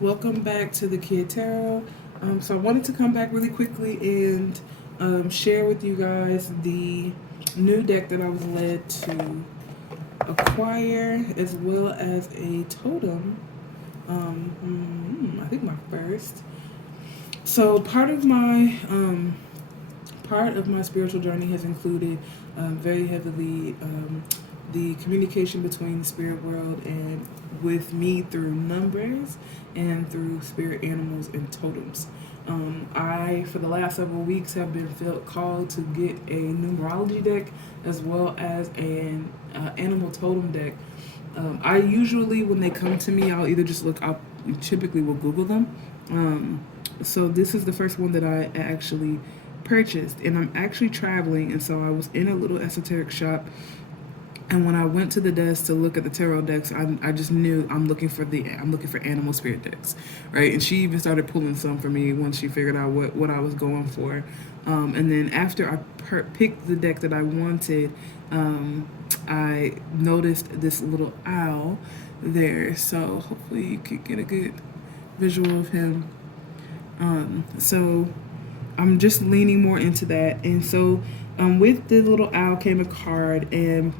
Welcome back to the Kid Tarot. So I wanted to come back really quickly and share with you guys the new deck that I was led to acquire, as well as a totem. I think my first. So part of my spiritual journey has included very heavily the communication between the spirit world and with me through numbers and through spirit animals and totems. I, for the last several weeks, have been felt called to get a numerology deck as well as an animal totem deck. I usually, when they come to me, I'll either just look up, typically will Google them. So this is the first one that I actually purchased, and I'm actually traveling, and so I was in a little esoteric shop, and when I went to the desk to look at the tarot decks, I just knew I'm looking for animal spirit decks, right? And she even started pulling some for me once she figured out what I was going for. And then after I picked the deck that I wanted, I noticed this little owl there. So hopefully you could get a good visual of him. So I'm just leaning more into that. And so with the little owl came a card, and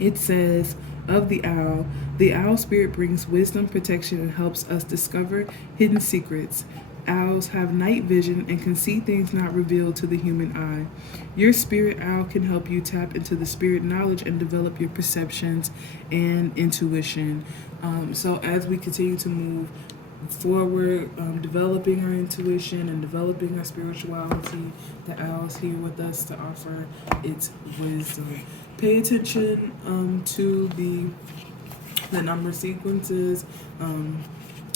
it says, of the owl spirit brings wisdom, protection, and helps us discover hidden secrets. Owls have night vision and can see things not revealed to the human eye. Your spirit owl can help you tap into the spirit knowledge and develop your perceptions and intuition. So as we continue to move forward, developing our intuition and developing our spirituality, the owl's here with us to offer its wisdom. Pay attention to the number sequences,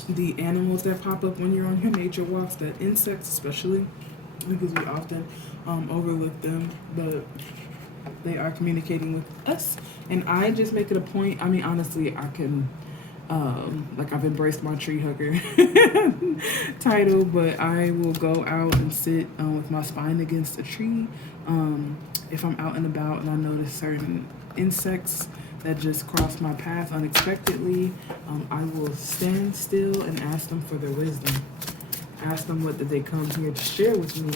the animals that pop up when you're on your nature walks, the insects especially, because we often overlook them, but they are communicating with us. And I just make it a point. I mean, honestly, I can like, I've embraced my tree hugger title, but I will go out and sit with my spine against a tree. If I'm out and about and I notice certain insects that just cross my path unexpectedly, I will stand still and ask them for their wisdom. Ask them what did they come here to share with me.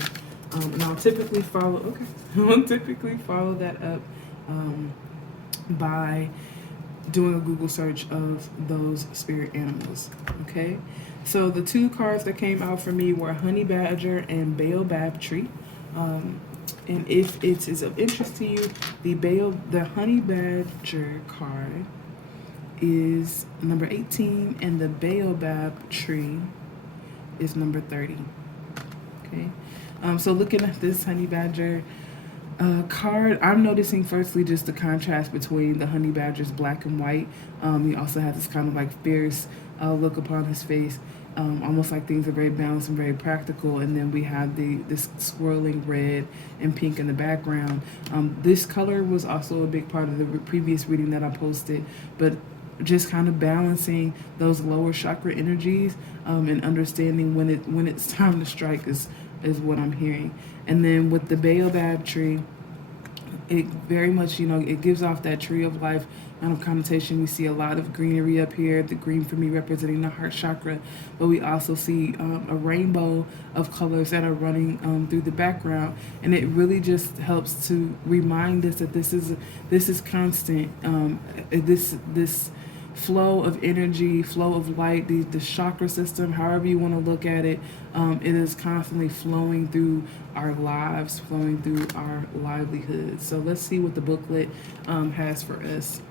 And I'll typically follow that up by doing a Google search of those spirit animals. Okay, so the two cards that came out for me were honey badger and baobab tree. And if it is of interest to you, the honey badger card is number 18, and the baobab tree is number 30. Okay, so looking at this honey badger card, I'm noticing firstly just the contrast between the honey badger's black and white. He also has this kind of like fierce look upon his face, almost like things are very balanced and very practical. And then we have this swirling red and pink in the background. This color was also a big part of the previous reading that I posted, but just kind of balancing those lower chakra energies and understanding when it's time to strike is what I'm hearing. And then with the baobab tree, it very much, it gives off that tree of life kind of connotation. We see a lot of greenery up here, the green for me representing the heart chakra, but we also see a rainbow of colors that are running through the background, and it really just helps to remind us that this is constant. This flow of energy, flow of light, the chakra system, however you want to look at it, it is constantly flowing through our lives, flowing through our livelihood. So let's see what the booklet has for us.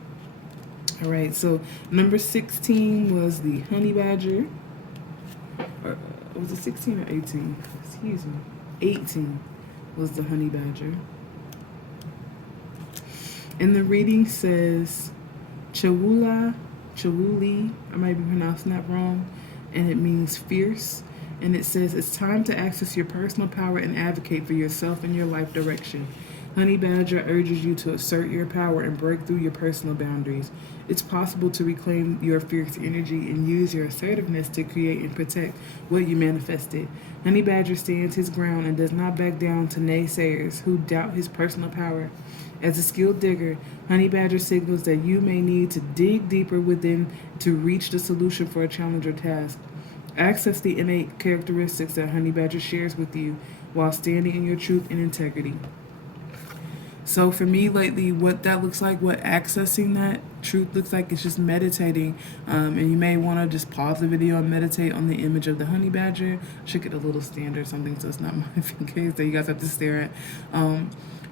All right, so number 16 was the honey badger. Or was it 16 or 18? Excuse me. 18 was the honey badger. And the reading says Chawuli, I might be pronouncing that wrong, and it means fierce. And it says, it's time to access your personal power and advocate for yourself and your life direction. Honey Badger urges you to assert your power and break through your personal boundaries. It's possible to reclaim your fierce energy and use your assertiveness to create and protect what you manifested. Honey Badger stands his ground and does not back down to naysayers who doubt his personal power. As a skilled digger, Honey Badger signals that you may need to dig deeper within to reach the solution for a challenge or task. Access the innate characteristics that Honey Badger shares with you while standing in your truth and integrity. So for me lately, what that looks like, what accessing that truth looks like, is just meditating. And you may want to just pause the video and meditate on the image of the honey badger. I should get a little stand or something so it's not my face that you guys have to stare at.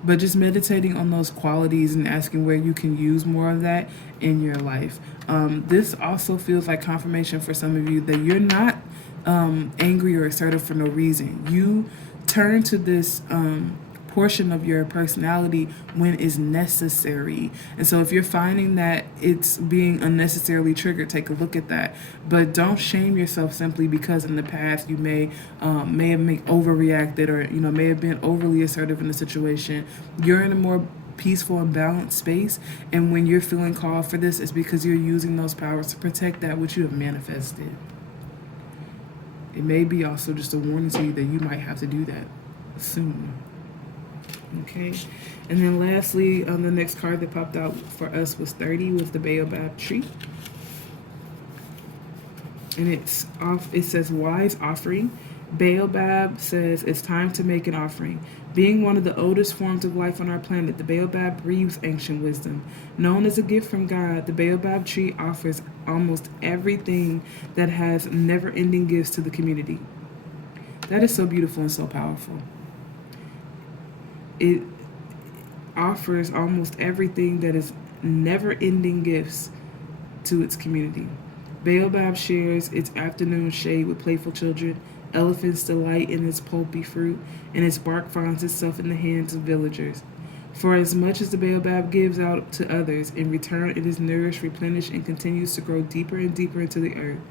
But just meditating on those qualities and asking where you can use more of that in your life. This also feels like confirmation for some of you that you're not angry or assertive for no reason. You turn to this portion of your personality when is necessary. And so if you're finding that it's being unnecessarily triggered, take a look at that. But don't shame yourself simply because in the past you may have overreacted, or may have been overly assertive in a situation. You're in a more peaceful and balanced space, and when you're feeling called for this, it's because you're using those powers to protect that which you have manifested. It may be also just a warning to you that you might have to do that soon. Okay, and then lastly, the next card that popped out for us was 30, was the Baobab tree. And it says wise offering. Baobab says it's time to make an offering. Being one of the oldest forms of life on our planet, the Baobab breathes ancient wisdom. Known as a gift from God, the Baobab tree offers almost everything that has never-ending gifts to the community. That is so beautiful and so powerful. It offers almost everything that is never-ending gifts to its community. Baobab shares its afternoon shade with playful children. Elephants delight in its pulpy fruit, and its bark finds itself in the hands of villagers. For as much as the Baobab gives out to others, in return it is nourished, replenished, and continues to grow deeper and deeper into the earth.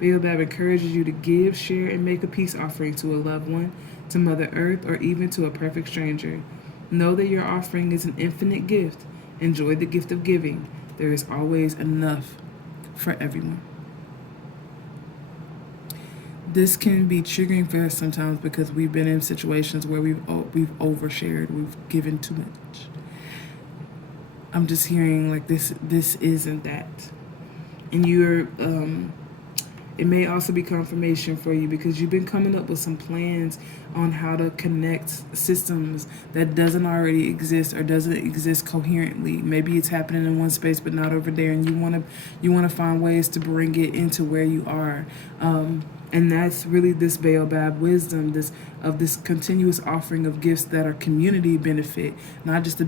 Baobab encourages you to give, share, and make a peace offering to a loved one, to Mother Earth, or even to a perfect stranger. Know that your offering is an infinite gift. Enjoy the gift of giving. There is always enough for everyone. This can be triggering for us sometimes because we've been in situations where we've overshared, we've given too much. I'm just hearing like this isn't that. And it may also be confirmation for you because you've been coming up with some plans on how to connect systems that doesn't already exist or doesn't exist coherently. Maybe it's happening in one space but not over there, and you want to find ways to bring it into where you are. And that's really this Baobab wisdom, this continuous offering of gifts that are community benefit, not just the